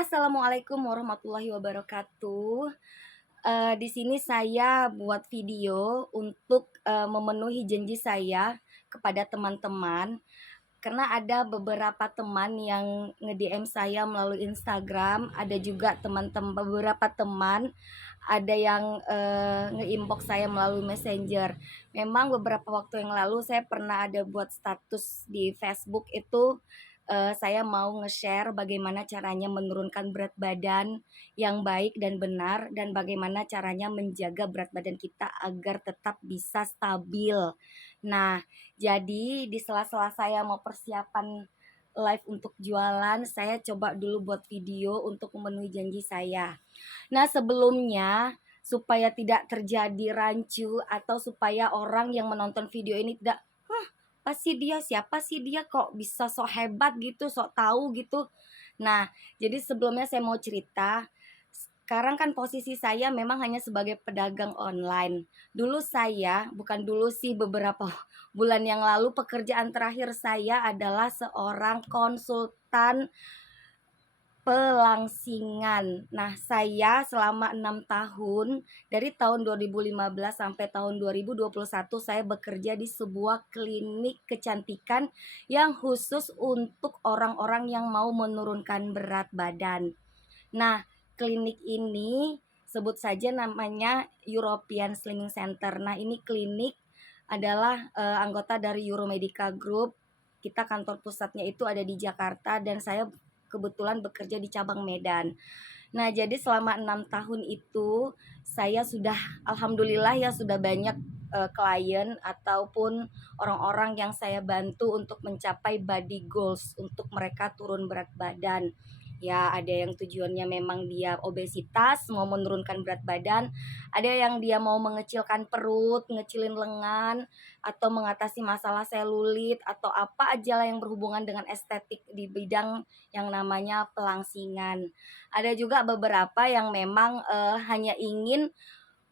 Assalamualaikum warahmatullahi wabarakatuh. Di sini saya buat video untuk, memenuhi janji saya kepada teman-teman, karena ada beberapa teman yang nge-DM saya melalui Instagram, ada juga beberapa teman, ada yang, nge-inbox saya melalui Messenger. Memang beberapa waktu yang lalu saya pernah ada buat status di Facebook itu, saya mau nge-share bagaimana caranya menurunkan berat badan yang baik dan benar, dan bagaimana caranya menjaga berat badan kita agar tetap bisa stabil. Nah, jadi di sela-sela saya mau persiapan live untuk jualan, saya coba dulu buat video untuk memenuhi janji saya. Nah, sebelumnya supaya tidak terjadi rancu atau supaya orang yang menonton video ini tidak, "Hah, siapa sih dia kok bisa sok hebat gitu, sok tahu gitu." Nah, jadi sebelumnya saya mau cerita, sekarang kan posisi saya memang hanya sebagai pedagang online. Dulu saya, bukan dulu sih, beberapa bulan yang lalu pekerjaan terakhir saya adalah seorang konsultan pelangsingan. Nah, saya selama 6 tahun, dari tahun 2015 sampai tahun 2021 saya bekerja di sebuah klinik kecantikan yang khusus untuk orang-orang yang mau menurunkan berat badan. Nah, klinik ini sebut saja namanya European Slimming Center. Nah, ini klinik adalah, anggota dari Euromedica Group. Kita kantor pusatnya itu ada di Jakarta dan saya kebetulan bekerja di cabang Medan. Nah, jadi selama 6 tahun itu saya sudah, alhamdulillah ya, sudah banyak, klien ataupun orang-orang yang saya bantu untuk mencapai body goals untuk mereka turun berat badan. Ya, ada yang tujuannya memang dia obesitas, mau menurunkan berat badan, ada yang dia mau mengecilkan perut, ngecilin lengan, atau mengatasi masalah selulit, atau apa aja lah yang berhubungan dengan estetik di bidang yang namanya pelangsingan. Ada juga beberapa yang memang, hanya ingin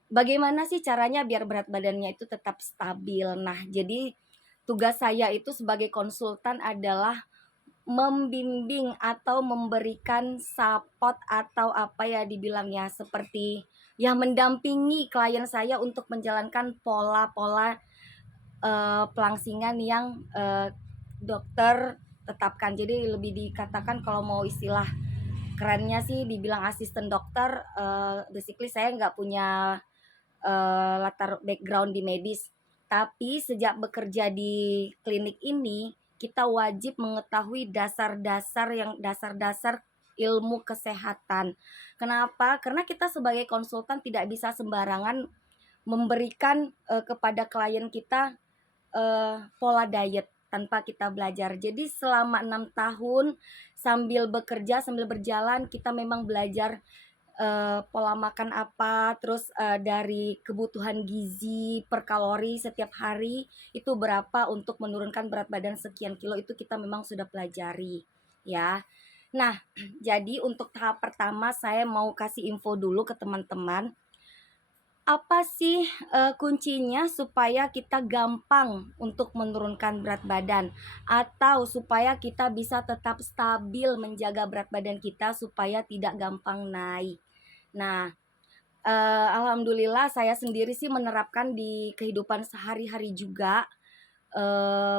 bagaimana sih caranya biar berat badannya itu tetap stabil. Nah, jadi tugas saya itu sebagai konsultan adalah membimbing atau memberikan support atau apa ya dibilangnya, seperti ya mendampingi klien saya untuk menjalankan pola-pola, pelangsingan yang, dokter tetapkan. Jadi lebih dikatakan kalau mau istilah kerennya sih dibilang asisten dokter, basically saya nggak punya, latar background di medis. Tapi sejak bekerja di klinik ini, kita wajib mengetahui dasar-dasar ilmu kesehatan. Kenapa? Karena kita sebagai konsultan tidak bisa sembarangan memberikan, kepada klien kita, pola diet tanpa kita belajar. Jadi selama 6 tahun sambil bekerja, sambil berjalan, kita memang belajar, pola makan apa, terus, dari kebutuhan gizi per kalori setiap hari itu berapa untuk menurunkan berat badan sekian kilo, itu kita memang sudah pelajari, ya. Nah, jadi untuk tahap pertama saya mau kasih info dulu ke teman-teman, apa sih, kuncinya supaya kita gampang untuk menurunkan berat badan? Atau supaya kita bisa tetap stabil menjaga berat badan kita supaya tidak gampang naik? Nah, alhamdulillah saya sendiri sih menerapkan di kehidupan sehari-hari juga,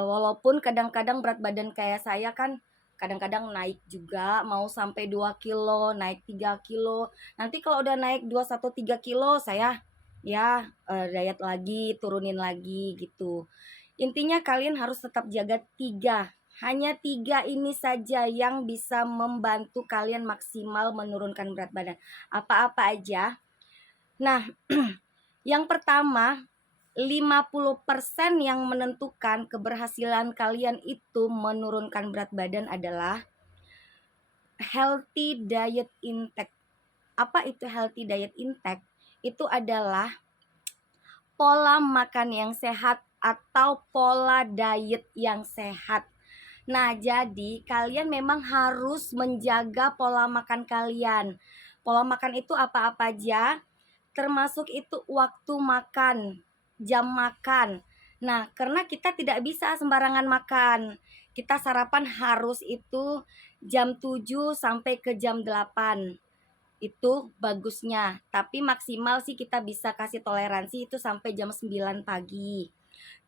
walaupun kadang-kadang berat badan kayak saya kan kadang-kadang naik juga, mau sampai 2 kilo, naik 3 kilo. Nanti kalau udah naik 2, 1, 3 kilo saya ya, diet lagi, turunin lagi gitu. Intinya kalian harus tetap jaga 3, hanya 3 ini saja yang bisa membantu kalian maksimal menurunkan berat badan. Apa-apa aja? Nah, yang pertama, 50% yang menentukan keberhasilan kalian itu menurunkan berat badan adalah healthy diet intake. Apa itu healthy diet intake? Itu adalah pola makan yang sehat atau pola diet yang sehat. Nah, jadi kalian memang harus menjaga pola makan kalian. Pola makan itu apa-apa aja, termasuk itu waktu makan, jam makan. Nah, karena kita tidak bisa sembarangan makan. Kita sarapan harus itu jam 7 sampai ke jam 8. Itu bagusnya, tapi maksimal sih kita bisa kasih toleransi itu sampai jam 9 pagi.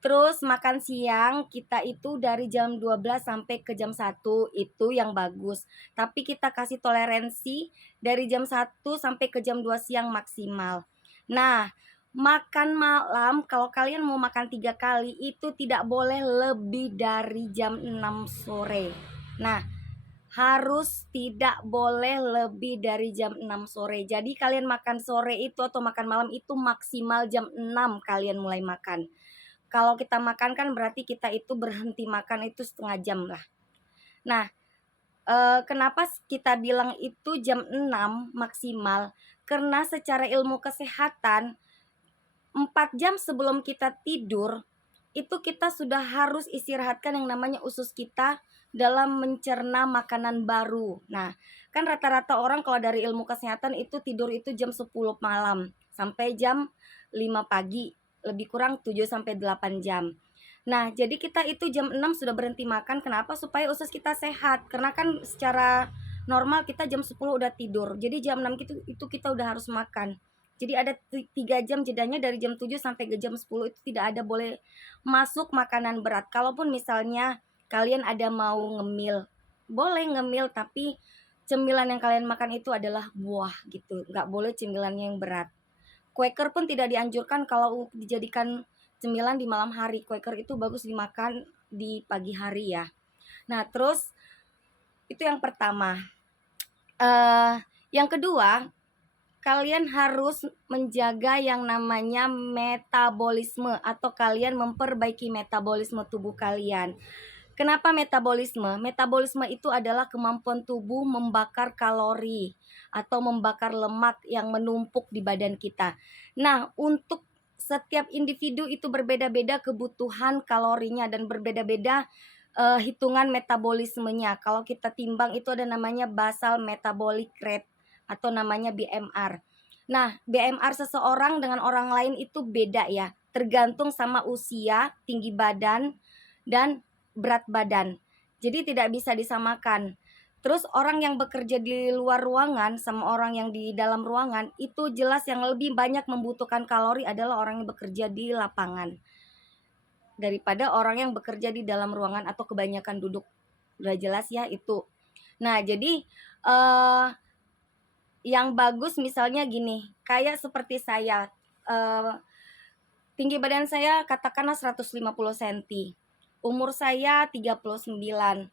Terus makan siang kita itu dari jam 12 sampai ke jam 1 itu yang bagus. Tapi kita kasih toleransi dari jam 1 sampai ke jam 2 siang maksimal. Nah, makan malam kalau kalian mau makan 3 kali itu tidak boleh lebih dari jam 6 sore. Nah, harus tidak boleh lebih dari jam 6 sore. Jadi kalian makan sore itu atau makan malam itu maksimal jam 6 kalian mulai makan. Kalau kita makan kan berarti kita itu berhenti makan itu setengah jam lah. Nah, kenapa kita bilang itu jam 6 maksimal? Karena secara ilmu kesehatan 4 jam sebelum kita tidur itu kita sudah harus istirahatkan yang namanya usus kita dalam mencerna makanan baru. Nah, kan rata-rata orang kalau dari ilmu kesehatan itu tidur itu jam 10 malam sampai jam 5 pagi, lebih kurang 7 sampai 8 jam. Nah, jadi kita itu jam 6 sudah berhenti makan. Kenapa? Supaya usus kita sehat. Karena kan secara normal kita jam 10 udah tidur. Jadi jam 6 itu kita udah harus makan. Jadi ada 3 jam jedanya dari jam 7 sampai ke jam 10 itu tidak ada boleh masuk makanan berat. Kalaupun misalnya kalian ada mau ngemil, boleh ngemil tapi cemilan yang kalian makan itu adalah buah gitu. Nggak boleh cemilannya yang berat. Quaker pun tidak dianjurkan kalau dijadikan cemilan di malam hari. Quaker itu bagus dimakan di pagi hari ya. Nah, terus itu yang pertama. Yang kedua, kalian harus menjaga yang namanya metabolisme atau kalian memperbaiki metabolisme tubuh kalian. Kenapa metabolisme? Metabolisme itu adalah kemampuan tubuh membakar kalori atau membakar lemak yang menumpuk di badan kita. Nah, untuk setiap individu itu berbeda-beda kebutuhan kalorinya dan berbeda-beda hitungan metabolismenya. Kalau kita timbang itu ada namanya basal metabolic rate atau namanya BMR. Nah, BMR seseorang dengan orang lain itu beda ya, tergantung sama usia, tinggi badan, dan berat badan. Jadi tidak bisa disamakan. Terus orang yang bekerja di luar ruangan sama orang yang di dalam ruangan itu jelas yang lebih banyak membutuhkan kalori adalah orang yang bekerja di lapangan daripada orang yang bekerja di dalam ruangan atau kebanyakan duduk. Udah jelas ya itu. Nah, jadi yang bagus misalnya gini, kayak seperti saya, tinggi badan saya katakanlah 150 cm, umur saya 39,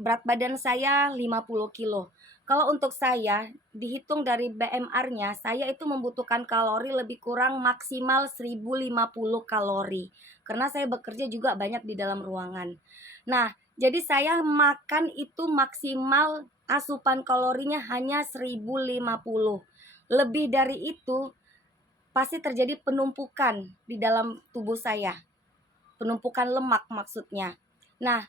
berat badan saya 50 kilo. Kalau untuk saya, dihitung dari BMR-nya, saya itu membutuhkan kalori lebih kurang maksimal 1050 kalori. Karena saya bekerja juga banyak di dalam ruangan. Nah, jadi saya makan itu maksimal asupan kalorinya hanya 1050. Lebih dari itu pasti terjadi penumpukan di dalam tubuh saya. Penumpukan lemak maksudnya. Nah,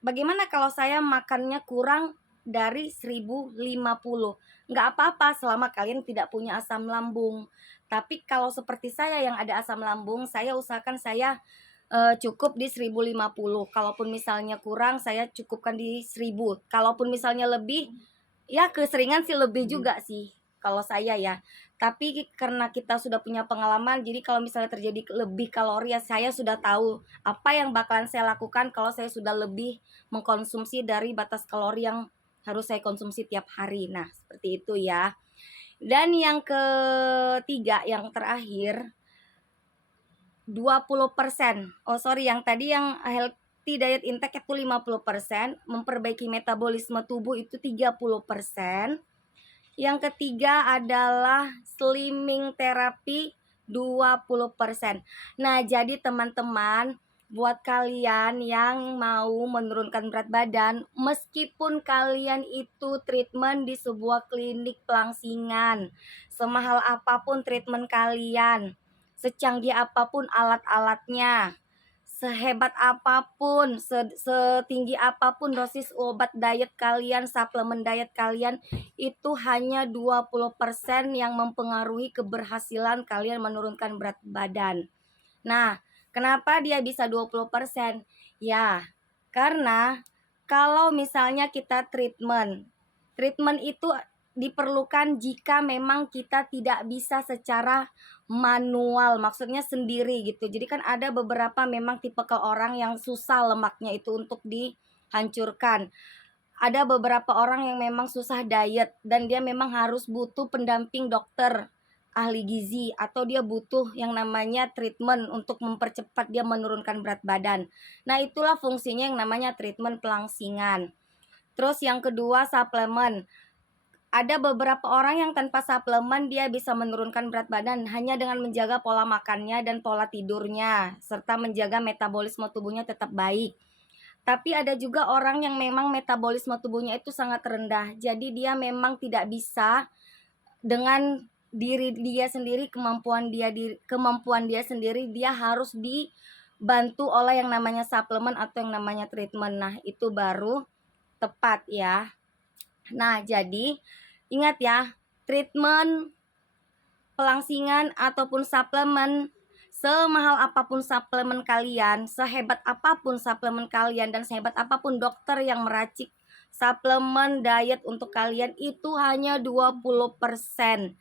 bagaimana kalau saya makannya kurang dari 1050? Nggak apa-apa selama kalian tidak punya asam lambung. Tapi kalau seperti saya yang ada asam lambung, saya usahakan saya cukup di 1050. Kalaupun misalnya kurang, saya cukupkan di 1000. Kalaupun misalnya lebih, ya keseringan sih lebih juga sih kalau saya ya. Tapi karena kita sudah punya pengalaman, jadi kalau misalnya terjadi lebih kalori ya saya sudah tahu apa yang bakalan saya lakukan kalau saya sudah lebih mengkonsumsi dari batas kalori yang harus saya konsumsi tiap hari. Nah, seperti itu ya. Dan yang ketiga, yang terakhir, 20%. Oh sorry, yang tadi yang healthy diet intake itu 50%, memperbaiki metabolisme tubuh itu 30%. Yang ketiga adalah slimming terapi 20%. Nah, jadi teman-teman, buat kalian yang mau menurunkan berat badan, meskipun kalian itu treatment di sebuah klinik pelangsingan, semahal apapun treatment kalian, secanggih apapun alat-alatnya, sehebat apapun, setinggi apapun dosis obat diet kalian, suplemen diet kalian, itu hanya 20% yang mempengaruhi keberhasilan kalian menurunkan berat badan. Nah, kenapa dia bisa 20%? Ya, karena kalau misalnya kita treatment itu diperlukan jika memang kita tidak bisa secara manual, maksudnya sendiri gitu. Jadi kan ada beberapa memang tipe ke orang yang susah lemaknya itu untuk dihancurkan. Ada beberapa orang yang memang susah diet dan dia memang harus butuh pendamping dokter ahli gizi, atau dia butuh yang namanya treatment untuk mempercepat dia menurunkan berat badan. Nah, itulah fungsinya yang namanya treatment pelangsingan. Terus yang kedua, suplemen. Ada beberapa orang yang tanpa suplemen dia bisa menurunkan berat badan hanya dengan menjaga pola makannya dan pola tidurnya, serta menjaga metabolisme tubuhnya tetap baik. Tapi ada juga orang yang memang metabolisme tubuhnya itu sangat rendah, jadi dia memang tidak bisa dengan diri dia sendiri, kemampuan dia sendiri, dia harus dibantu oleh yang namanya suplemen atau yang namanya treatment. Nah, itu baru tepat ya. Nah, jadi ingat ya, treatment, pelangsingan ataupun suplemen, semahal apapun suplemen kalian, sehebat apapun suplemen kalian, dan sehebat apapun dokter yang meracik suplemen diet untuk kalian, itu hanya 20%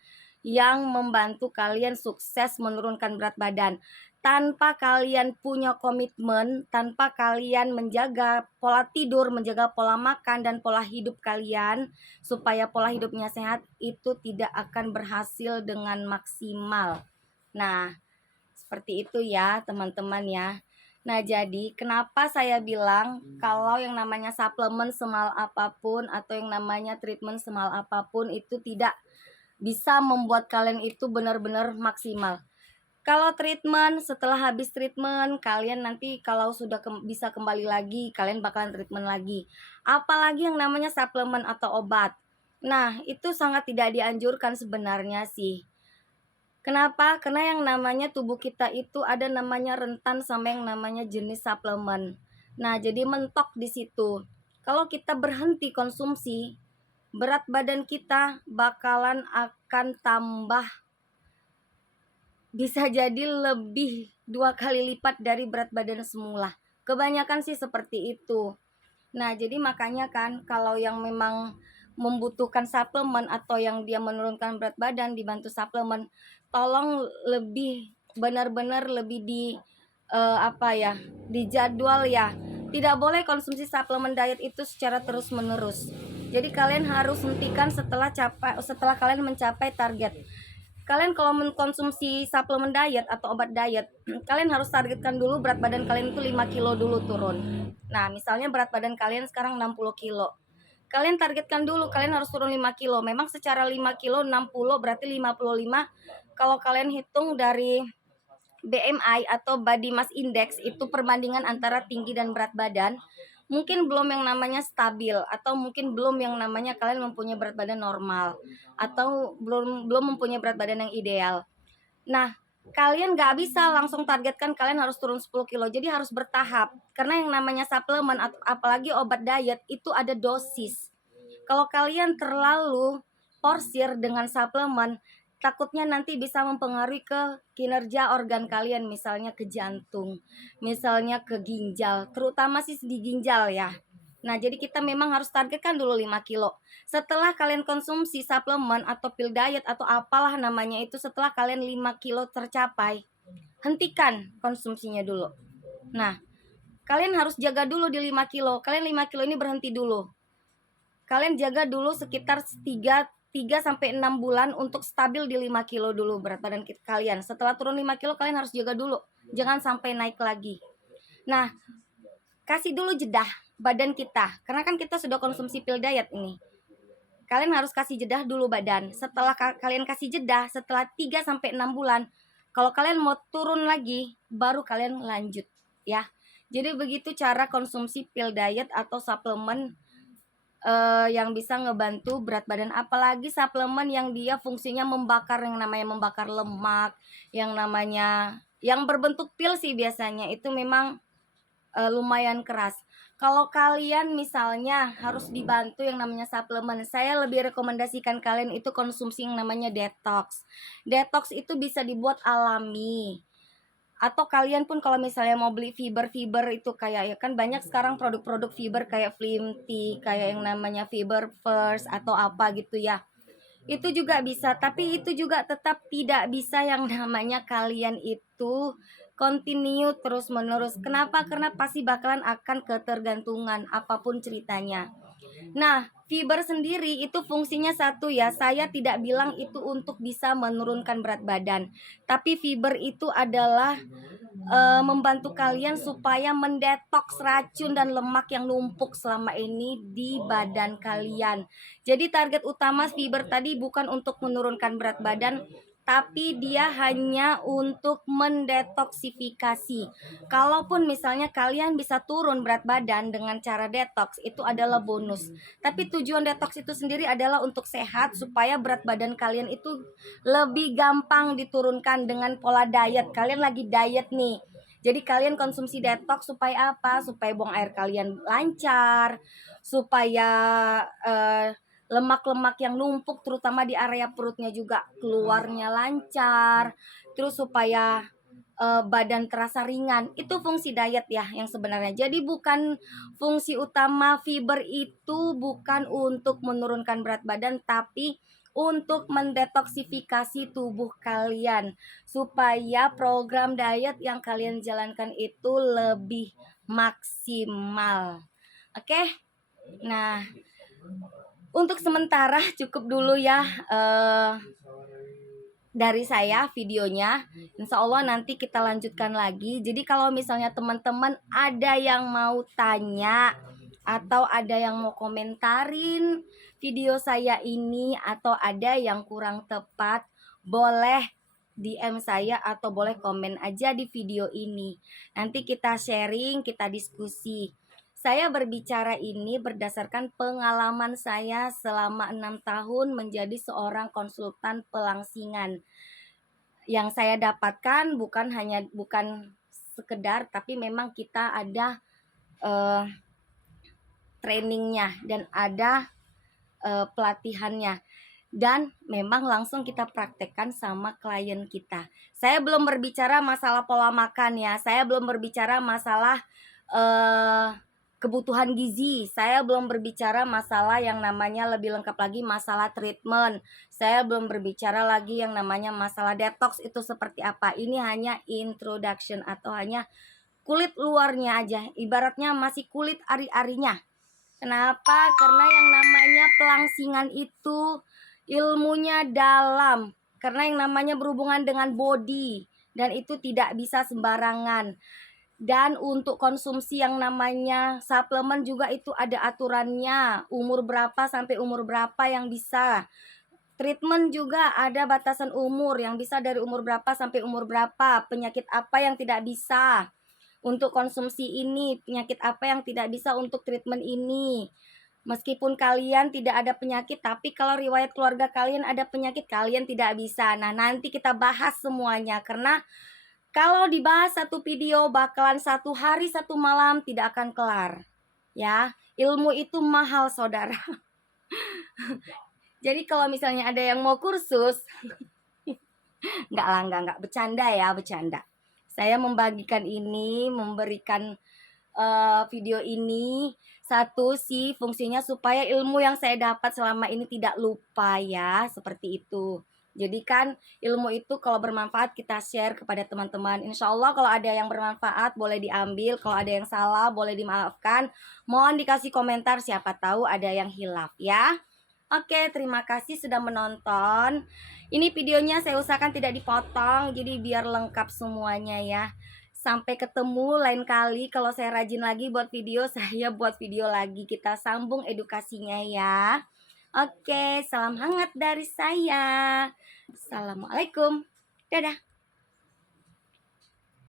yang membantu kalian sukses menurunkan berat badan. Tanpa kalian punya komitmen, tanpa kalian menjaga pola tidur, menjaga pola makan dan pola hidup kalian supaya pola hidupnya sehat, itu tidak akan berhasil dengan maksimal. Nah, seperti itu ya teman-teman ya. Nah, jadi kenapa saya bilang kalau yang namanya suplemen semal apapun atau yang namanya treatment semal apapun itu tidak bisa membuat kalian itu benar-benar maksimal. Kalau treatment, setelah habis treatment, kalian nanti kalau sudah bisa kembali lagi, kalian bakalan treatment lagi. Apalagi yang namanya suplemen atau obat. Nah, itu sangat tidak dianjurkan sebenarnya sih. Kenapa? Karena yang namanya tubuh kita itu ada namanya rentan sama yang namanya jenis suplemen. Nah, jadi mentok di situ. Kalau kita berhenti konsumsi, berat badan kita bakalan akan tambah, bisa jadi lebih 2 kali lipat dari berat badan semula. Kebanyakan sih seperti itu. Nah, jadi makanya kan kalau yang memang membutuhkan suplemen atau yang dia menurunkan berat badan dibantu suplemen, tolong lebih benar-benar lebih dijadwal ya. Tidak boleh konsumsi suplemen diet itu secara terus-menerus. Jadi kalian harus hentikan setelah kalian mencapai target. Kalian kalau mengkonsumsi suplemen diet atau obat diet, kalian harus targetkan dulu berat badan kalian itu 5 kilo dulu turun. Nah, misalnya berat badan kalian sekarang 60 kilo. Kalian targetkan dulu, kalian harus turun 5 kilo. Memang secara 5 kilo 60 berarti 55. Kalau kalian hitung dari BMI atau Body Mass Index, itu perbandingan antara tinggi dan berat badan, mungkin belum yang namanya stabil, atau mungkin belum yang namanya kalian mempunyai berat badan normal, atau belum mempunyai berat badan yang ideal. Nah, kalian gak bisa langsung targetkan kalian harus turun 10 kilo, jadi harus bertahap. Karena yang namanya suplemen, apalagi obat diet, itu ada dosis. Kalau kalian terlalu porsir dengan suplemen, takutnya nanti bisa mempengaruhi ke kinerja organ kalian, misalnya ke jantung, misalnya ke ginjal, terutama sih di ginjal ya. Nah, jadi kita memang harus targetkan dulu 5 kilo. Setelah kalian konsumsi suplemen atau pil diet atau apalah namanya itu, setelah kalian 5 kilo tercapai, hentikan konsumsinya dulu. Nah, kalian harus jaga dulu di 5 kilo. Kalian 5 kilo ini berhenti dulu. Kalian jaga dulu sekitar 3-6 bulan untuk stabil di 5 kilo dulu berat badan kalian. Setelah turun 5 kilo kalian harus jaga dulu, jangan sampai naik lagi. Nah, kasih dulu jeda badan kita, karena kan kita sudah konsumsi pil diet ini. Kalian harus kasih jeda dulu badan. Setelah kalian kasih jeda, setelah 3-6 bulan, kalau kalian mau turun lagi, baru kalian lanjut ya. Jadi begitu cara konsumsi pil diet atau suplemen yang bisa ngebantu berat badan, apalagi suplemen yang dia fungsinya membakar, yang namanya membakar lemak, yang namanya yang berbentuk pil sih biasanya itu memang lumayan keras. Kalau kalian misalnya harus dibantu yang namanya suplemen, saya lebih rekomendasikan kalian itu konsumsi yang namanya detox. Detox itu bisa dibuat alami. Atau kalian pun kalau misalnya mau beli fiber itu kayak ya kan banyak sekarang produk-produk fiber kayak Flimty, kayak yang namanya Fiber First atau apa gitu ya. Itu juga bisa, tapi itu juga tetap tidak bisa yang namanya kalian itu continue terus-menerus. Kenapa? Karena pasti bakalan akan ketergantungan apapun ceritanya. Nah, fiber sendiri itu fungsinya satu ya. Saya tidak bilang itu untuk bisa menurunkan berat badan, tapi fiber itu adalah membantu kalian supaya mendetoks racun dan lemak yang numpuk selama ini di badan kalian. Jadi target utama fiber tadi bukan untuk menurunkan berat badan, tapi dia hanya untuk mendetoksifikasi. Kalaupun misalnya kalian bisa turun berat badan dengan cara detox, itu adalah bonus. Tapi tujuan detox itu sendiri adalah untuk sehat, supaya berat badan kalian itu lebih gampang diturunkan dengan pola diet. Kalian lagi diet nih, jadi kalian konsumsi detox supaya apa? Supaya buang air kalian lancar, supaya lemak-lemak yang numpuk terutama di area perutnya juga keluarnya lancar. Terus supaya badan terasa ringan. Itu fungsi diet ya yang sebenarnya. Jadi bukan fungsi utama fiber itu bukan untuk menurunkan berat badan, tapi untuk mendetoksifikasi tubuh kalian supaya program diet yang kalian jalankan itu lebih maksimal. Oke? Nah, untuk sementara cukup dulu ya dari saya videonya. Insya Allah nanti kita lanjutkan lagi. Jadi kalau misalnya teman-teman ada yang mau tanya atau ada yang mau komentarin video saya ini, atau ada yang kurang tepat, boleh DM saya atau boleh komen aja di video ini. Nanti kita sharing, kita diskusi. Saya berbicara ini berdasarkan pengalaman saya selama 6 tahun menjadi seorang konsultan pelangsingan. Yang saya dapatkan bukan sekedar, tapi memang kita ada trainingnya dan ada pelatihannya, dan memang langsung kita praktekkan sama klien kita. Saya belum berbicara masalah pola makan ya, saya belum berbicara masalah kebutuhan gizi, saya belum berbicara masalah yang namanya lebih lengkap lagi masalah treatment, saya belum berbicara lagi yang namanya masalah detox itu seperti apa. Ini hanya introduction atau hanya kulit luarnya aja, ibaratnya masih kulit ari-arinya. Kenapa? Karena yang namanya pelangsingan itu ilmunya dalam, karena yang namanya berhubungan dengan body, dan itu tidak bisa sembarangan. Dan untuk konsumsi yang namanya suplemen juga itu ada aturannya, umur berapa sampai umur berapa yang bisa. Treatment juga ada batasan umur, yang bisa dari umur berapa sampai umur berapa, penyakit apa yang tidak bisa untuk konsumsi ini, penyakit apa yang tidak bisa untuk treatment ini. Meskipun kalian tidak ada penyakit, tapi kalau riwayat keluarga kalian ada penyakit, kalian tidak bisa. Nah, nanti kita bahas semuanya, karena kalau dibahas satu video bakalan 1 hari 1 malam tidak akan kelar. Ya, ilmu itu mahal, saudara. Jadi kalau misalnya ada yang mau kursus, enggak bercanda ya, bercanda. Saya membagikan ini, memberikan video ini, satu sih fungsinya supaya ilmu yang saya dapat selama ini tidak lupa ya, seperti itu. Jadi kan ilmu itu kalau bermanfaat kita share kepada teman-teman. Insya Allah kalau ada yang bermanfaat boleh diambil, kalau ada yang salah boleh dimaafkan. Mohon dikasih komentar, siapa tahu ada yang hilaf ya. Oke, terima kasih sudah menonton. Ini videonya saya usahakan tidak dipotong, jadi biar lengkap semuanya ya. Sampai ketemu lain kali, kalau saya rajin lagi buat video, saya buat video lagi. Kita sambung edukasinya ya. Oke, salam hangat dari saya. Assalamualaikum. Dadah.